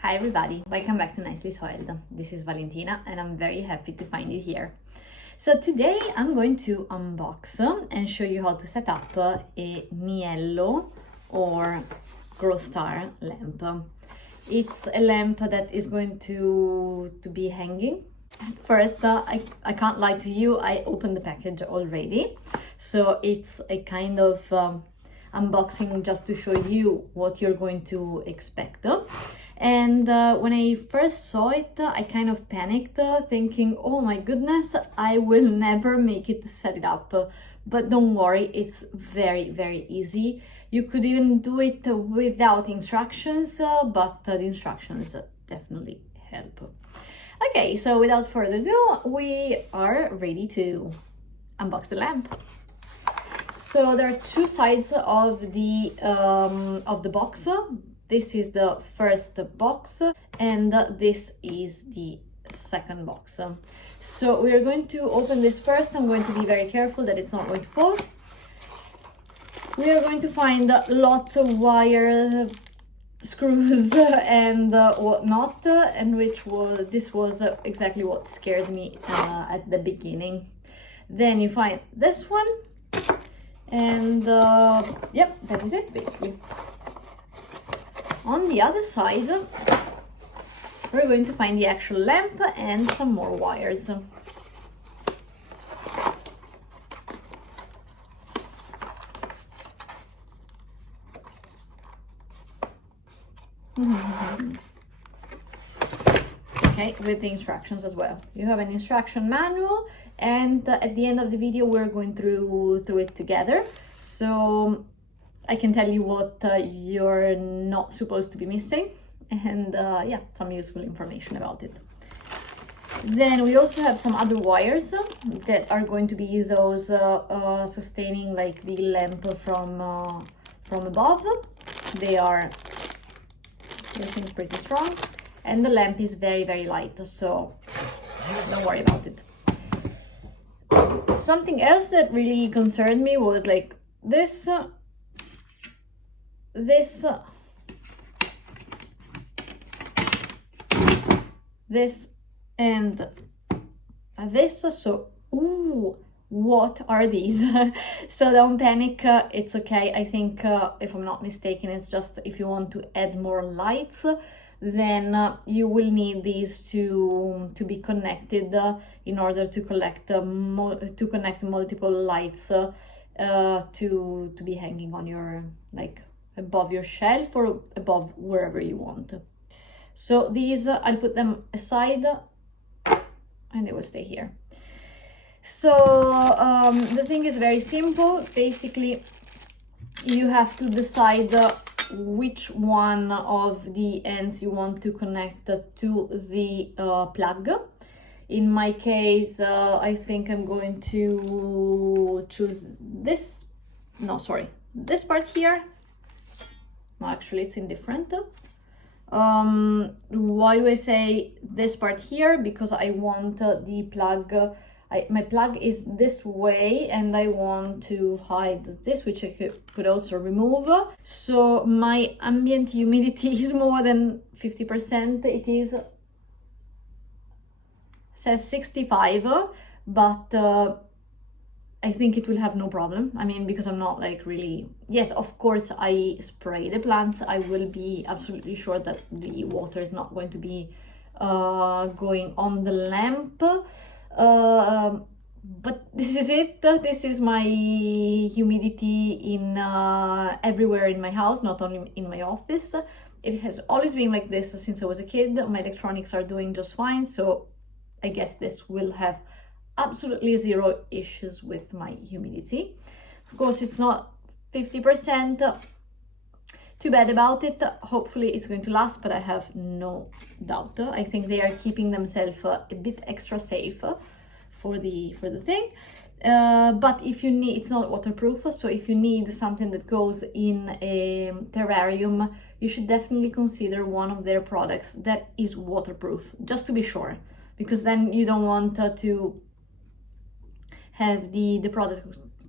Hi everybody, welcome back to Nicely Soiled. This is Valentina and I'm very happy to find you here. So today I'm going to unbox and show you how to set up a Niello or GROWSTAR lamp. It's a lamp that is going to be hanging. First, I can't lie to you, I opened the package already. So it's a kind of unboxing just to show you what you're going to expect. And when I first saw it, I kind of panicked, thinking, oh my goodness, I will never make it to set it up. But don't worry, it's very, very easy. You could even do it without instructions, but the instructions definitely help. Okay, so without further ado, we are ready to unbox the lamp. So there are two sides of the box. This is the first box and this is the second box. So we are going to open this first. I'm going to be very careful that it's not going to fall. We are going to find lots of wire, screws and whatnot, and this was exactly what scared me at the beginning. Then you find this one and yep, that is it basically. On the other side, we're going to find the actual lamp and some more wires. Okay, with the instructions as well. You have an instruction manual, and at the end of the video we're going through it together. So I can tell you what you're not supposed to be missing, and yeah, some useful information about it. Then we also have some other wires that are going to be those sustaining like the lamp from above. They seem pretty strong, and the lamp is very, very light, so don't worry about it. Something else that really concerned me was like this and this. So ooh, what are these? So don't panic, it's okay. I think if I'm not mistaken, it's just if you want to add more lights, then you will need these to be connected in order to connect multiple lights to be hanging on your, like, above your shelf or above wherever you want. So these I'll put them aside and they will stay here. So the thing is very simple. Basically you have to decide which one of the ends you want to connect to the plug. In my case, I think I'm going to choose this. No, sorry, this part here. No, actually, it's indifferent. Why do I say this part here? Because I want the plug. My plug is this way, and I want to hide this, which I could also remove. So my ambient humidity is more than 50%. It says 65, but I think it will have no problem. I mean, because I'm not like really, yes, of course I spray the plants. I will be absolutely sure that the water is not going to be going on the lamp. But this is it. This is my humidity in everywhere in my house, not only in my office. It has always been like this since I was a kid. My electronics are doing just fine, so I guess this will have absolutely zero issues with my humidity. Of course, it's not 50%. Too bad about it. Hopefully it's going to last, but I have no doubt. I think they are keeping themselves a bit extra safe for the thing. But if you need, it's not waterproof, so if you need something that goes in a terrarium, you should definitely consider one of their products that is waterproof, just to be sure, because then you don't want to have the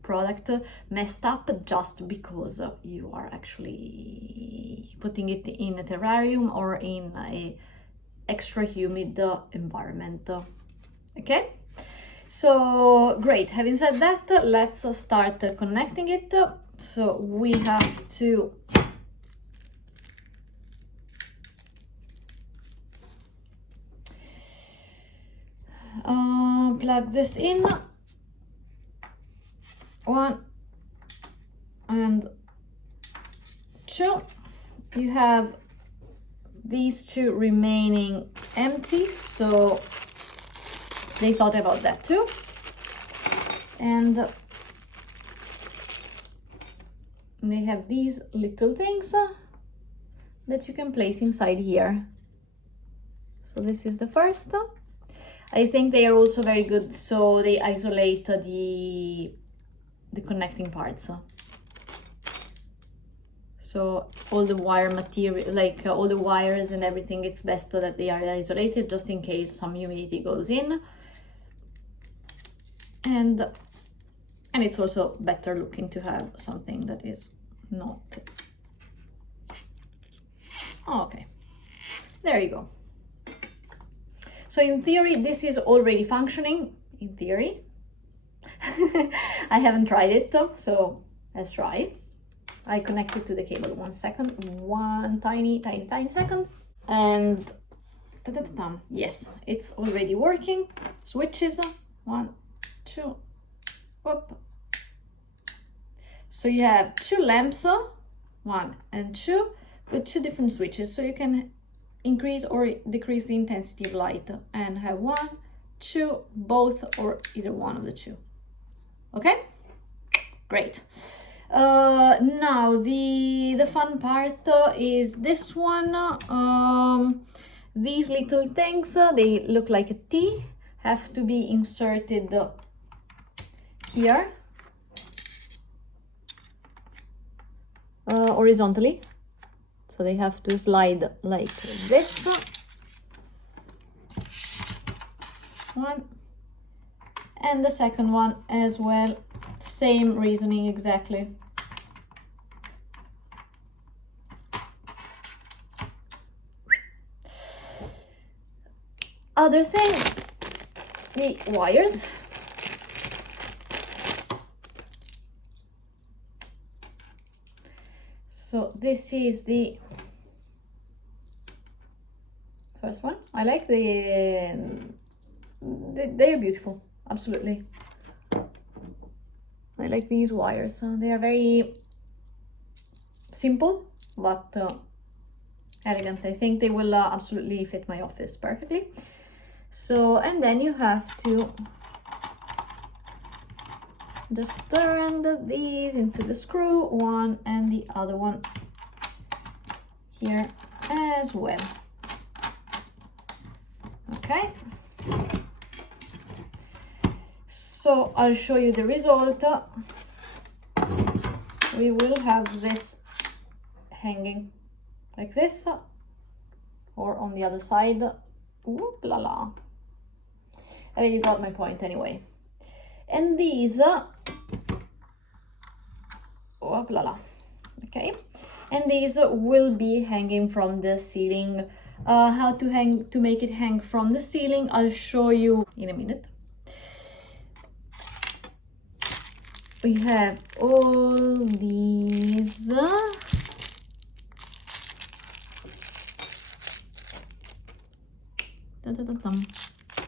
product messed up just because you are actually putting it in a terrarium or in a extra humid environment. Okay, so great. Having said that, let's start connecting it. So we have to plug this in. 1 and 2. You have these 2 remaining empty, so they thought about that too. And they have these little things that you can place inside here. So this is the first. I think they are also very good, so they isolate the connecting parts. So all the wire material, like all the wires and everything, it's best that they are isolated just in case some humidity goes in. And it's also better looking to have something that is not. Oh, okay, there you go. So in theory, this is already functioning, in theory. I haven't tried it though, so let's try. I connect it to the cable. 1 second, one tiny second. And yes, it's already working. Switches, 1, 2, whoop. So you have 2 lamps, 1 and 2, with 2 different switches. So you can increase or decrease the intensity of light and have 1, 2, both, or either one of the 2. Okay, great. Now the fun part is this one. These little things, they look like a T, have to be inserted here horizontally. So they have to slide like this. 1, and the second one as well, same reasoning exactly. Other thing, the wires. So this is the first one. I like they're beautiful, absolutely. I like these wires. They are very simple but elegant. I think they will absolutely fit my office perfectly. So, and then you have to just turn these into the screw, one and the other one here as well. Okay, so I'll show you the result. We will have this hanging like this, or on the other side. Ooh la la, I really got my point anyway. And these whoop la la, okay, and these will be hanging from the ceiling. How to make it hang from the ceiling, I'll show you in a minute. We have all these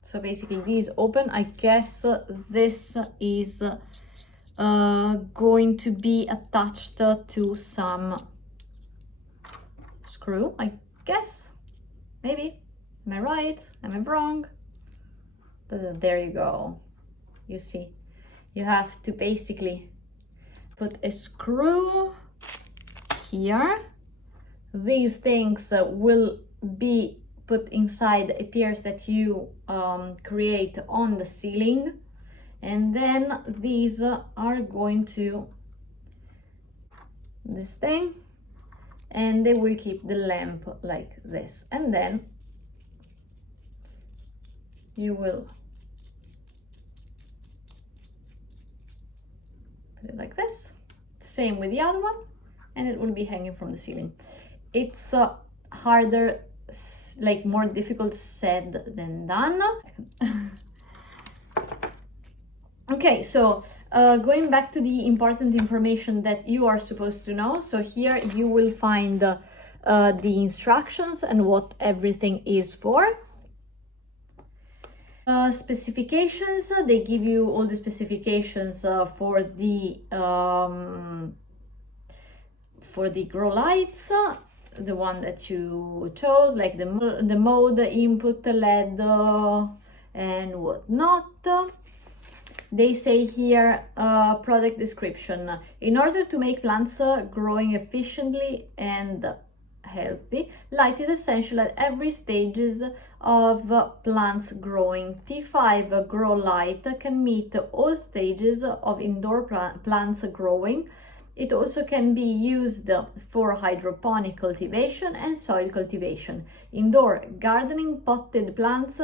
so basically these open. I guess this is going to be attached to some screw, I guess, maybe. Am I right? Am I wrong? There you go. You see, you have to basically put a screw here. These things will be put inside a pierce that you create on the ceiling, and then these are going to this thing, and they will keep the lamp like this, and then you will put it like this, same with the other one, and it will be hanging from the ceiling. it's harder, like more difficult said than done. Okay, so going back to the important information that you are supposed to know. So here you will find the instructions and what everything is for. Specifications, they give you all the specifications for the Growlights, the one that you chose, like the mode, the input, the LED, and whatnot. They say here, product description. In order to make plants growing efficiently and healthy, light is essential at every stages of plants growing. T5 grow light can meet all stages of indoor plants growing. It also can be used for hydroponic cultivation and soil cultivation, indoor gardening, potted plants,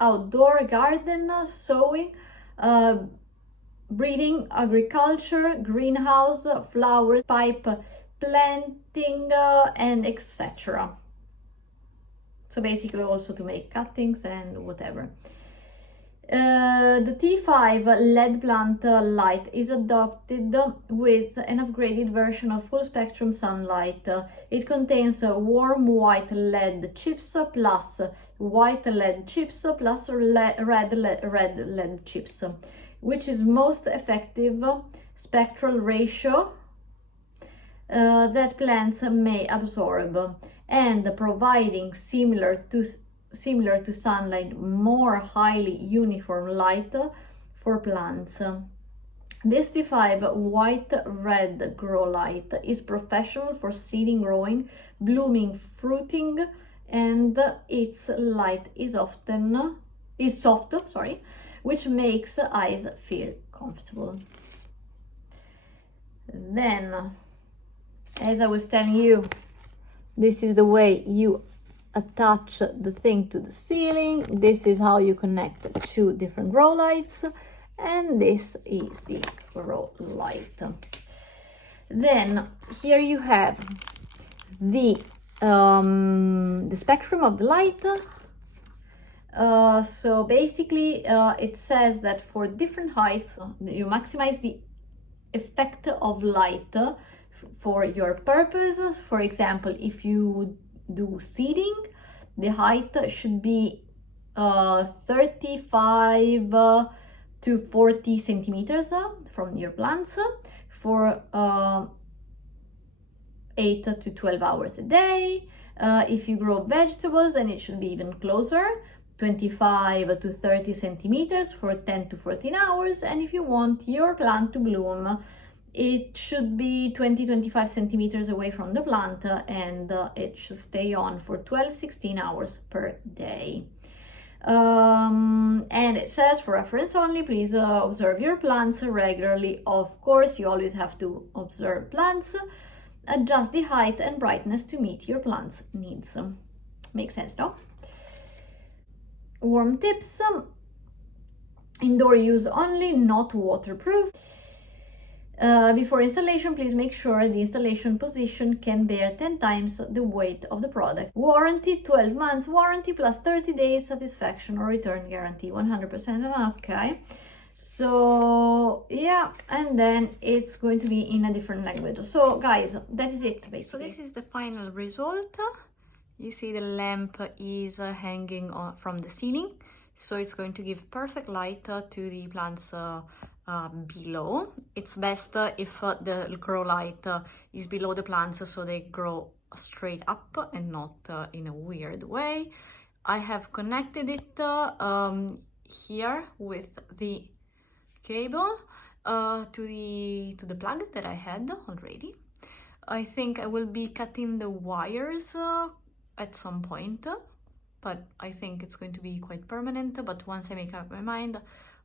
outdoor garden, sowing, breeding, agriculture, greenhouse, flowers, pipe planting, and etc. So basically also to make cuttings and whatever. The T5 LED plant light is adopted with an upgraded version of full spectrum sunlight. It contains warm white LED chips plus white LED chips plus red LED chips, which is most effective spectral ratio that plants may absorb, and providing similar to sunlight, more highly uniform light for plants. This T5 white-red grow light is professional for seeding, growing, blooming, fruiting, and its light is soft, which makes eyes feel comfortable. Then, as I was telling you, this is the way you attach the thing to the ceiling. This is how you connect two different grow lights, and this is the grow light. Then here you have the spectrum of the light. So basically it says that for different heights you maximize the effect of light for your purposes. For example, if you do seeding, the height should be 35 to 40 centimeters from your plants for 8 to 12 hours a day. If you grow vegetables, then it should be even closer, 25 to 30 centimeters for 10 to 14 hours. And if you want your plant to bloom, it should be 20-25 centimeters away from the plant, and it should stay on for 12-16 hours per day. And it says, for reference only, please observe your plants regularly. Of course, you always have to observe plants. Adjust the height and brightness to meet your plant's needs. Makes sense, no? Warm tips: indoor use only, not waterproof. Before installation, please make sure the installation position can bear 10 times the weight of the product. Warranty: 12 months warranty plus 30 days satisfaction or return guarantee, 100%. Okay, so yeah, and then it's going to be in a different language. So guys, that is it basically. So this is the final result. You see the lamp is hanging from the ceiling, so it's going to give perfect light to the plants below. It's best if the grow light is below the plants, so they grow straight up and not in a weird way. I have connected it here with the cable to the plug that I had already. I think I will be cutting the wires at some point, but I think it's going to be quite permanent. But once I make up my mind,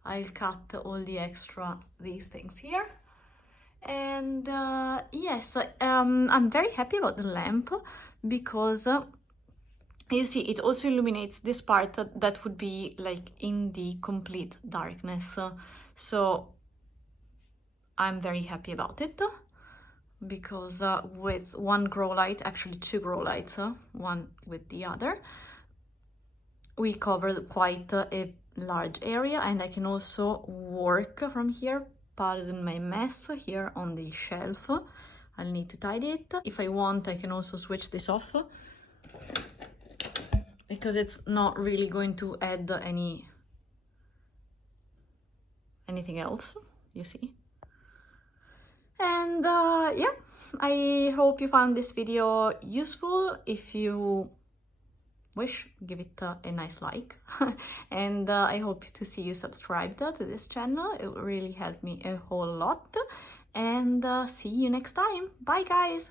I'll cut all the extra, these things here. And yes, I'm very happy about the lamp because you see it also illuminates this part that would be like in the complete darkness. So I'm very happy about it. because with one grow light, actually two grow lights, one with the other, we covered quite a large area, and I can also work from here. Pardon my mess here on the shelf. I'll need to tidy it. If I want, I can also switch this off, because it's not really going to add anything else, you see. And yeah, I hope you found this video useful. If you wish, give it a nice like. And I hope to see you subscribed to this channel. It will really help me a whole lot. And see you next time. Bye guys!